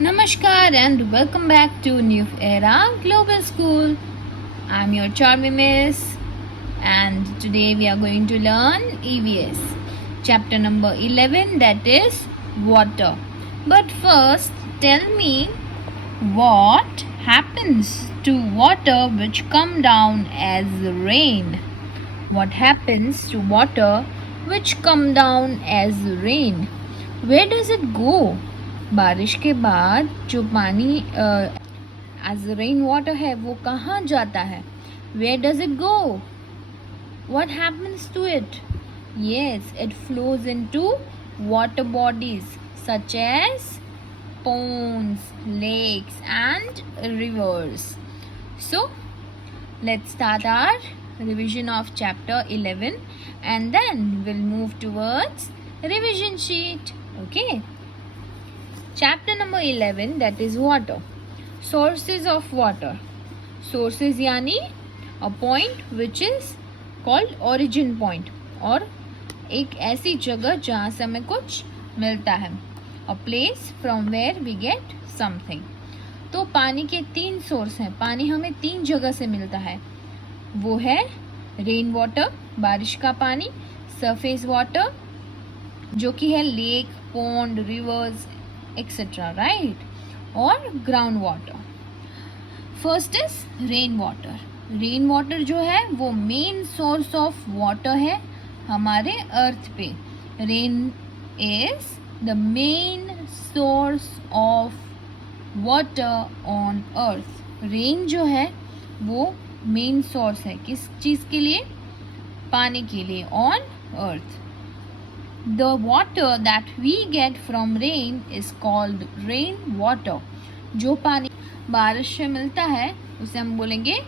Namaskar and welcome back to New Era Global School. I'm your charming miss, and today we are going to learn EVS chapter number 11, that is water. But first, tell me what happens to water which come down as rain. What happens to water which come down as rain? Where does it go? बारिश के बाद जो पानी as rain water है वो कहाँ जाता है? Where does it go? What happens to it? Yes, it flows into water bodies such as ponds, lakes and rivers. So let's start our revision of chapter 11 and then we'll move towards revision sheet. Okay. Chapter number 11, that is water. Sources of water. Sources यानी a point which is called origin point, और एक ऐसी जगह जहाँ से हमें कुछ मिलता है. A place from where we get something. तो पानी के 3 सोर्स हैं. पानी हमें 3 जगह से मिलता है. वो है रेन वाटर, बारिश का पानी, सरफेस वाटर जो कि है lake, pond, rivers etcetera, right, और ground water. First is rain water. Rain water जो है वो मेन सोर्स ऑफ वाटर है हमारे अर्थ पे. Rain is the main source of water on earth. Rain जो है वो मेन सोर्स है किस चीज़ के लिए? पानी के लिए on earth. The water that we get from rain is called rain water. जो पानी बारिश से मिलता है उसे हम बोलेंगे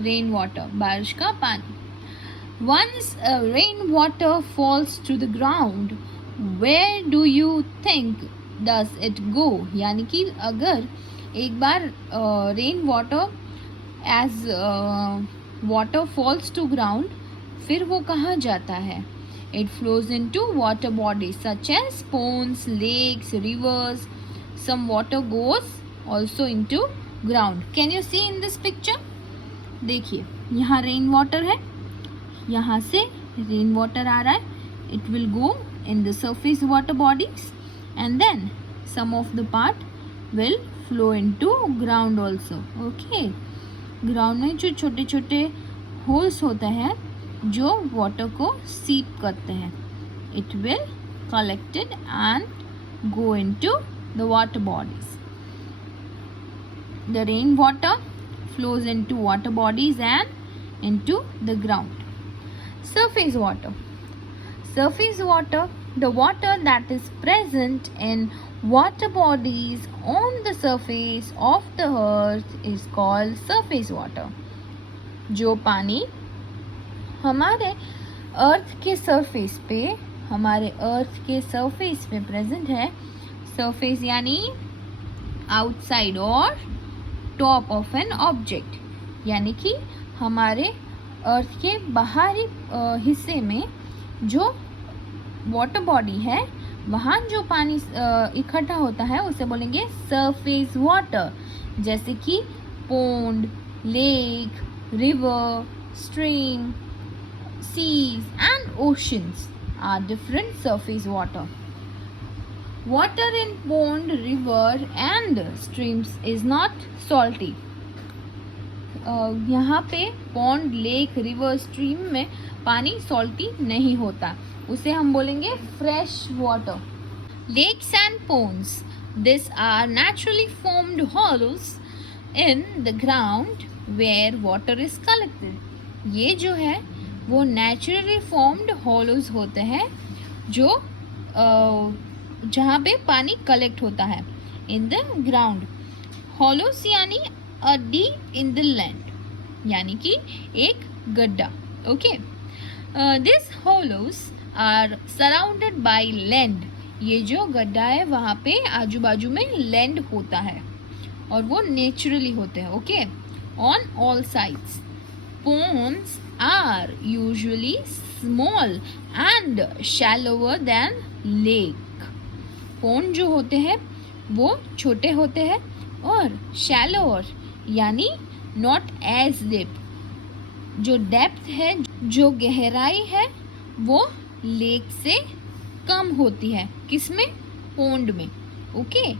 रेन वाटर, बारिश का पानी. Once rain water falls to the ground, where do you think does it go? यानी कि अगर एक बार rain water as water falls to ground, फिर वो कहाँ जाता है? It flows into water bodies such as ponds, lakes, rivers. Some water goes also into ground. Can you see in this picture? देखिए यहाँ रेन वाटर है, यहाँ से रेन वाटर आ रहा है. It will go in the surface water bodies and then some of the part will flow into ground also. Okay. Ground में जो छोटे छोटे होल्स होते हैं जो वाटर को सीप करते हैं, it will collected and go into the water bodies. The rain water flows into water bodies and into the ground. Surface water. Surface water, the water that is present in water bodies on the surface of the earth is called surface water. जो पानी हमारे अर्थ के surface पे, हमारे अर्थ के surface पे present है. Surface यानी आउटसाइड और टॉप ऑफ एन ऑब्जेक्ट, यानी कि हमारे अर्थ के बाहरी हिस्से में जो वाटर बॉडी है वहाँ जो पानी इकट्ठा होता है उसे बोलेंगे सरफेस वाटर. जैसे कि pond, lake, river, stream, seas and oceans are different surface water. Water in pond, river and streams is not salty. यहाँ पे पॉन्ड, लेक, रिवर, स्ट्रीम में पानी सॉल्टी नहीं होता, उसे हम बोलेंगे fresh water. Lakes and ponds, this are naturally formed hollows in the ground where water is collected. ये जो है वो नेचुरली फॉर्म्ड हॉलोज होते हैं जो जहाँ पे पानी कलेक्ट होता है इन द ग्राउंड. हॉलोज यानी a deep in the land, यानी कि एक गड्ढा. Okay. This hollows are surrounded by land. ये जो गड्ढा है वहाँ पे आजू बाजू में लैंड होता है और वो नेचुरली होते हैं. Okay. On all sides. Ponds are usually small and shallower than lake. pond जो होते हैं वो छोटे होते हैं, और शैलोअर यानी नॉट एज डीप, जो डेप्थ है, जो गहराई है, वो लेक से कम होती है। किसमें? पोंड में। Okay,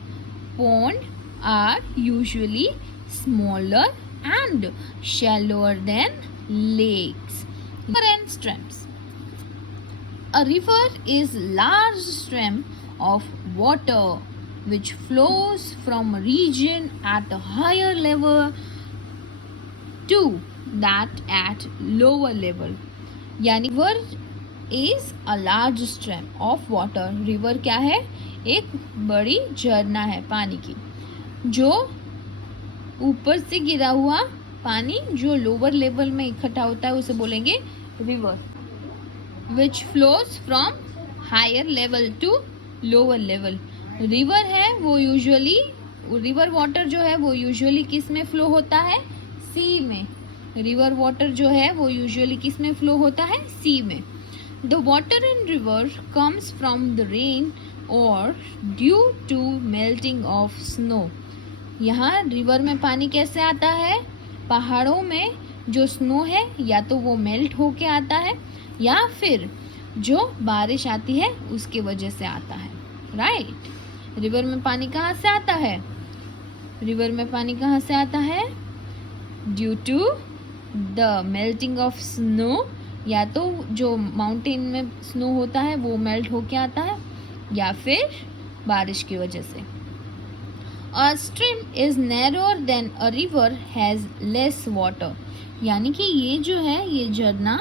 pond are usually smaller and shallower than lakes and streams. A river is large stream of water which flows from a region at a higher level to that at lower level. यानी river is a large stream of water. river क्या है? एक बड़ी झरना है पानी की, जो ऊपर से गिरा हुआ पानी जो लोअर लेवल में इकट्ठा होता है उसे बोलेंगे river. which flows from higher level to lower level. River है वो यूजुअली, रिवर वाटर जो है वो यूजुअली किस में फ्लो होता है? सी में। रिवर वाटर जो है वो यूजुअली किस में फ्लो होता है? सी में। The water in river comes from the rain और due to melting of snow. यहाँ रिवर में पानी कैसे आता है? पहाड़ों में जो स्नो है या तो वो मेल्ट होके आता है, या फिर जो बारिश आती है उसकी वजह से आता है। राइट। रिवर में पानी कहाँ से आता है? रिवर में पानी कहाँ से आता है? Due to the melting of snow, या तो जो माउंटेन में स्नो होता है वो मेल्ट होके आता है, या फिर बारिश की वजह से। A stream is narrower than a river has less water. यानी कि ये जो है, ये झरना,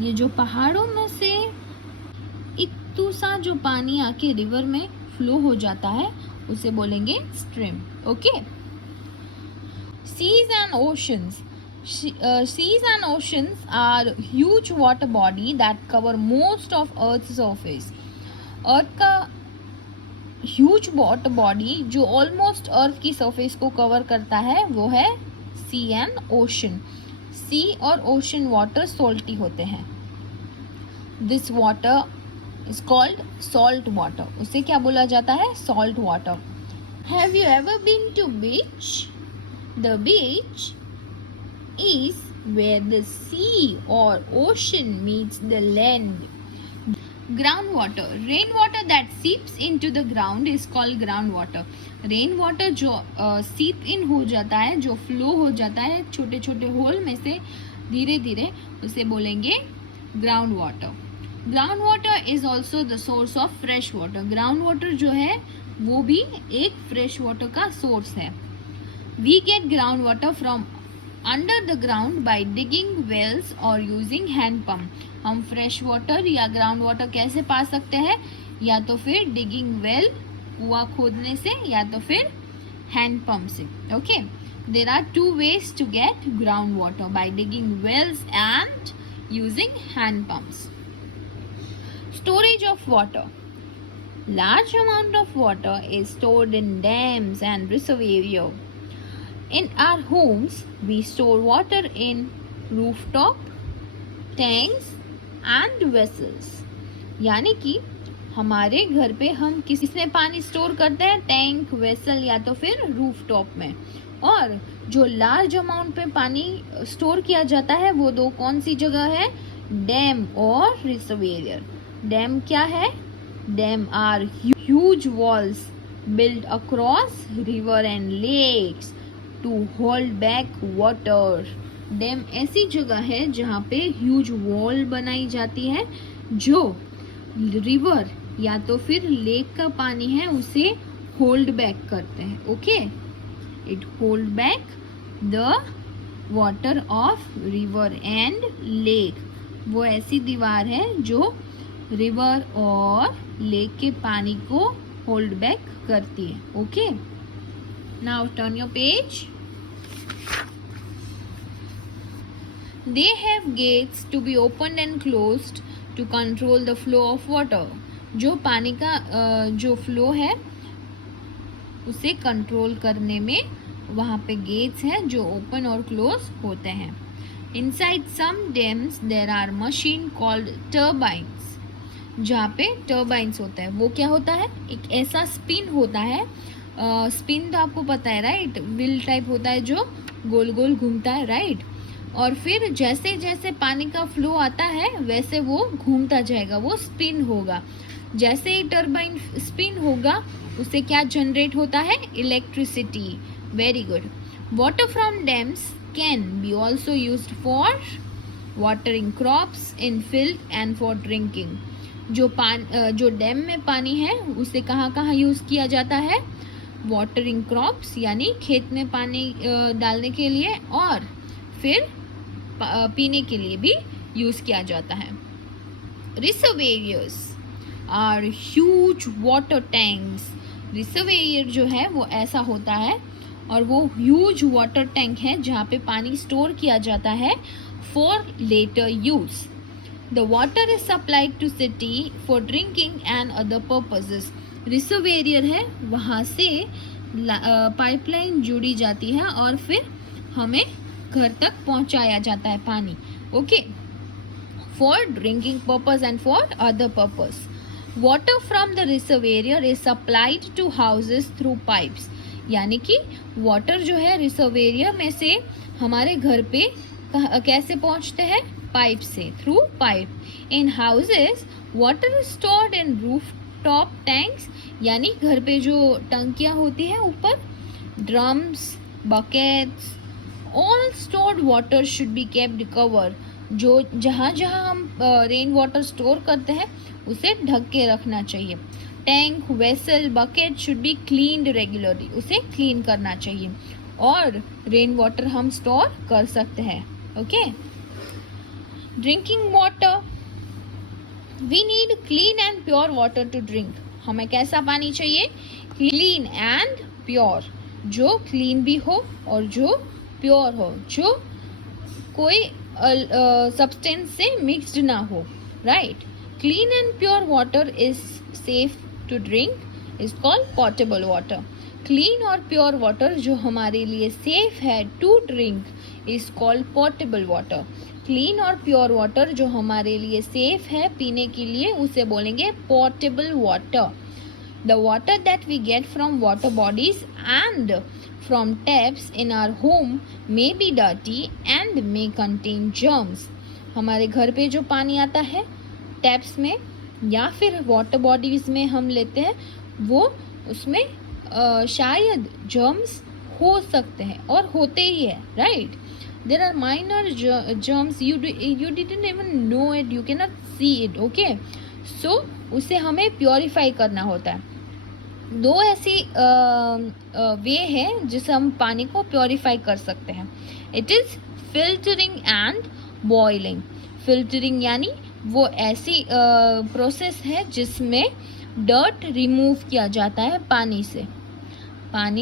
ये जो पहाड़ों में से इतू सा जो पानी आके रिवर में फ्लो हो जाता है उसे बोलेंगे stream. Okay. Seas and oceans. Seas and oceans are huge water body that cover most of Earth's surface. अर्थ का ह्यूज वाटर बॉडी जो ऑलमोस्ट अर्थ की सरफेस को कवर करता है वो है सी एंड ओशन। सी और ओशन वाटर सॉल्टी होते हैं। This water is called salt water. उसे क्या बोला जाता है? Salt water. Have you ever been to beach? The beach is where the sea or ocean meets the land. Groundwater, rainwater that seeps into the ground is called groundwater. Rainwater जो seep in हो जाता है, जो flow हो जाता है छोटे छोटे होल में से धीरे धीरे, उसे बोलेंगे groundwater. Groundwater is also the source of fresh water. Groundwater जो है वो भी एक fresh water का source है. We get groundwater from under the ground by digging wells और यूजिंग हैंड पंप। हम फ्रेश वाटर या ग्राउंड वाटर कैसे पा सकते हैं? या तो फिर डिगिंग वेल, कुआं खोदने से, या तो फिर हैंड पंप से। Okay, there are two ways to get ground water, by digging wells and using hand pumps. Storage of water. Large amount of water is stored in dams and reservoir. In our homes, we store water in rooftop, tanks and vessels. यानी कि हमारे घर पे हम किसमें पानी store करते हैं? टैंक, वेसल या तो फिर रूफटॉप में। और जो लार्ज अमाउंट पे पानी स्टोर किया जाता है वो दो कौन सी जगह है? डैम और रिजर्वोयर। डैम क्या है? Dam are huge walls build across river and lakes to hold back water. Dam ऐसी जगह है जहाँ पे ह्यूज वॉल बनाई जाती है जो रिवर या तो फिर लेक का पानी है उसे होल्ड बैक करते हैं। Okay, it hold back the water of river and lake. वो ऐसी दीवार है जो रिवर और लेक के पानी को होल्ड बैक करती है। Okay, now turn your page. They have gates to be opened and closed to control the flow of water. जो पानी का जो फ्लो है उसे कंट्रोल करने में वहाँ पे गेट्स हैं जो ओपन और क्लोज होते हैं। Inside some dams there are machine called turbines. जहाँ पे टर्बाइंस होता है वो क्या होता है? एक ऐसा स्पिन होता है स्पिन तो आपको पता है राइट, व्हील टाइप होता है जो गोल गोल घूमता है राइट। और फिर जैसे जैसे पानी का फ्लो आता है वैसे वो घूमता जाएगा, वो स्पिन होगा। जैसे ही टरबाइन स्पिन होगा उससे क्या जनरेट होता है, electricity. Very good. Water from dams can be also used for watering crops in field and for drinking. जो डैम में पानी है उसे कहाँ कहाँ यूज किया जाता है, वाटरिंग क्रॉप्स यानी खेत में पानी डालने के लिए, और फिर पीने के लिए भी यूज किया जाता है। रिसर्वेयर्स आर ह्यूज वाटर टैंक्स। रिसर्वेयर जो है वो ऐसा होता है और वो ह्यूज वाटर टैंक है जहाँ पे पानी स्टोर किया जाता है for later use. The water is supplied to city for drinking and other purposes. Reservoir है, वहाँ से पाइपलाइन जुड़ी जाती है और फिर हमें घर तक पहुंचाया जाता है पानी। Okay, for drinking purpose and for other purpose. Water from the reservoir is supplied to houses through pipes. यानी कि वाटर जो है रिसर्वेयर में से हमारे घर पे कैसे पहुंचते हैं, पाइप से, through pipe. In houses water is stored in roof top tanks. यानी घर पे जो टंकियां होती है ऊपर, drums, buckets, all stored water should be capped cover. जो जहाँ जहाँ हम रेन वाटर स्टोर करते हैं उसे ढक के रखना चाहिए। Tank, vessel, bucket should be cleaned regularly. उसे क्लीन करना चाहिए और रेन वाटर हम स्टोर कर सकते हैं। Okay, drinking water, we need clean and pure water to drink. हमें कैसा पानी चाहिए, क्लीन एंड प्योर, जो क्लीन भी हो और जो प्योर हो, जो कोई सब्सटेंस से मिक्स्ड ना हो right. Clean and pure water is safe to drink is called portable water. Clean और प्योर वाटर जो हमारे लिए सेफ है to drink is called portable water. Clean और प्योर वाटर जो हमारे लिए सेफ है पीने के लिए उसे बोलेंगे portable water. The water that we get from water bodies and from taps in our home may be dirty and may contain germs. हमारे घर पे जो पानी आता है टैप्स में या फिर वाटर बॉडीज में हम लेते हैं वो उसमें शायद जर्म्स हो सकते हैं और होते ही है right. There are minor germs, you didn't even know it, you can not see it. Okay, so उसे हमें प्योरीफाई करना होता है। दो ऐसी वे है जिससे हम पानी को प्योरीफाई कर सकते हैं। It is filtering and boiling. Filtering यानी वो ऐसी प्रोसेस है जिसमें डर्ट रिमूव किया जाता है, पानी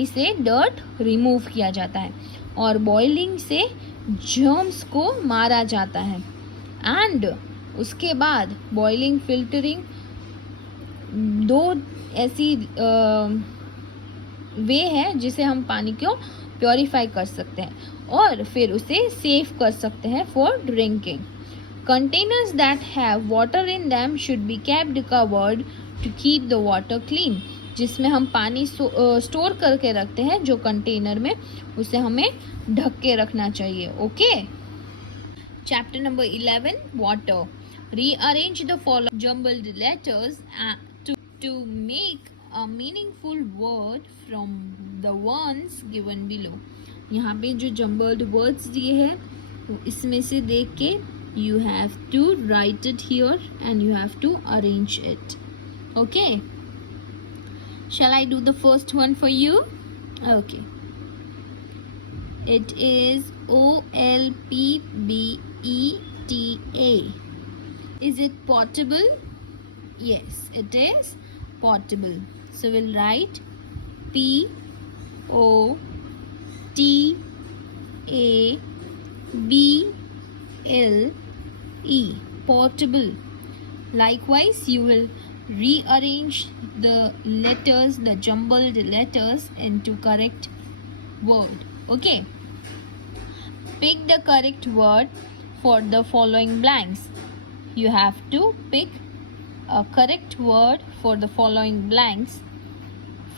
से डर्ट रिमूव किया जाता है, और बॉइलिंग से जर्म्स को मारा जाता है। एंड उसके बाद बॉइलिंग, फिल्टरिंग, दो ऐसी वे है जिसे हम पानी को प्योरीफाई कर सकते हैं और फिर उसे सेव कर सकते हैं for drinking. Containers that have water in them should be kept covered to keep the water clean. जिसमें हम पानी स्टोर करके रखते हैं जो कंटेनर में, उसे हमें ढक के रखना चाहिए। Okay, chapter number 11 water. Rearrange the following jumbled letters to make a meaningful word from the ones given below. यहाँ पे जो jumbled words दिए हैं तो इसमें से देख के you have to write it here and you have to arrange it. Okay, shall I do the first one for you? Okay, it is OLPBETA. Is it portable? Yes, it is portable. So we'll write POTABLE, portable. Likewise, you will rearrange the letters, the jumbled letters, into correct word. Okay, pick the correct word for the following blanks. You have to pick a correct word for the following blanks.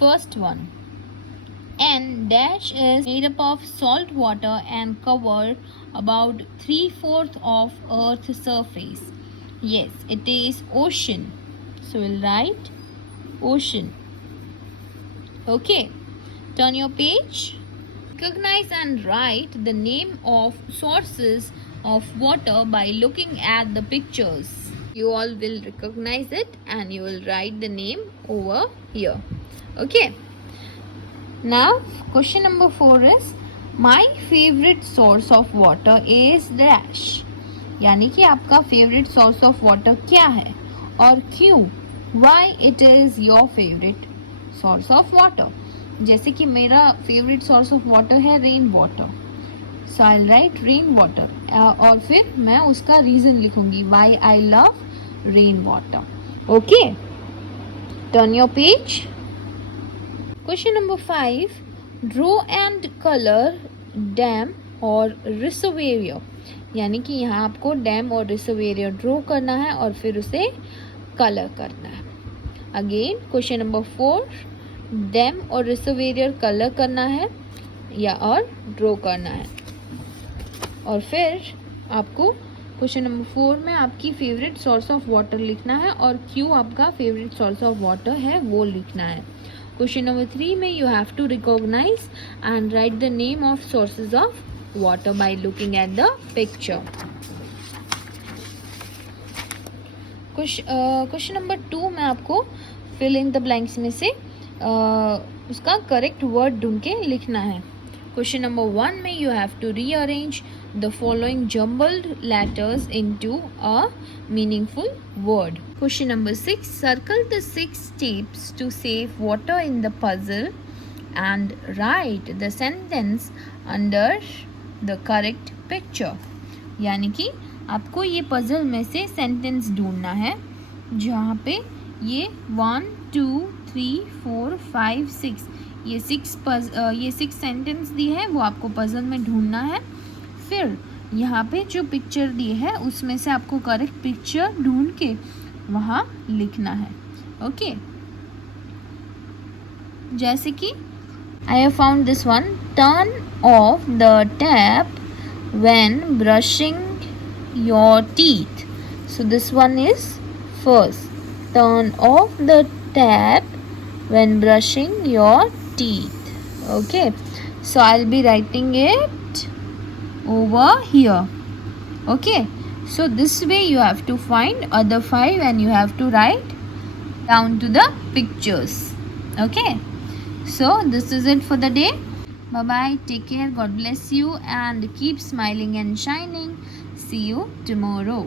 First one, and dash is made up of salt water and cover about 3/4 of Earth's surface. Yes, it is ocean. So we'll write ocean. Okay, turn your page. Recognize and write the name of sources of water by looking at the pictures. You all will recognize it and you will write the name over here. Okay. Now, question number 4 is my favorite source of water is dash. यानी कि आपका favorite source of water क्या है और क्यों? Why it is your favorite source of water? जैसे कि मेरा favorite source of water है rain water. So I'll write rain water और फिर मैं उसका reason लिखूंगी why I love rain water. Okay. Turn your page. Question number 5. Draw and color dam और reservoir. यानी कि यहाँ आपको डैम और रिसर्वेयर ड्रॉ करना है और फिर उसे कलर करना है. Again question number 4. डैम और रिसर्वेयर कलर करना है या और ड्रॉ करना है और फिर आपको क्वेश्चन नंबर 4 में आपकी फेवरेट सोर्स ऑफ वाटर लिखना है और क्यों आपका फेवरेट सोर्स ऑफ वाटर है वो लिखना है. क्वेश्चन नंबर 3 में you have to recognize and write the name of sources of water by looking at the picture. Question number 2 में आपको fill in the blanks में से उसका करेक्ट वर्ड ढूंढ के लिखना है. क्वेश्चन नंबर 1 में you have to rearrange the following jumbled letters into a meaningful word. Question number 6. Circle the 6 steps to save water in the puzzle and write the sentence under the correct picture. यानी कि आपको ये puzzle में से sentence ढूंढना है जहाँ पे ये 1 2 3 4 5 6 ये 6 सेंटेंस दी है वो आपको पजल में ढूंढना है. फिर यहाँ पे जो पिक्चर दी है उसमें से आपको करेक्ट पिक्चर ढूंढ के वहाँ लिखना है. ओके. जैसे कि I have found this one. Turn off the tap when brushing your teeth. So this one is first. Turn off the tap when brushing your teeth. Okay, so I'll be writing it over here. Okay, so this way you have to find other 5 and you have to write down to the pictures. Okay, so this is it for the day. Bye bye, take care, God bless you and keep smiling and shining. See you tomorrow.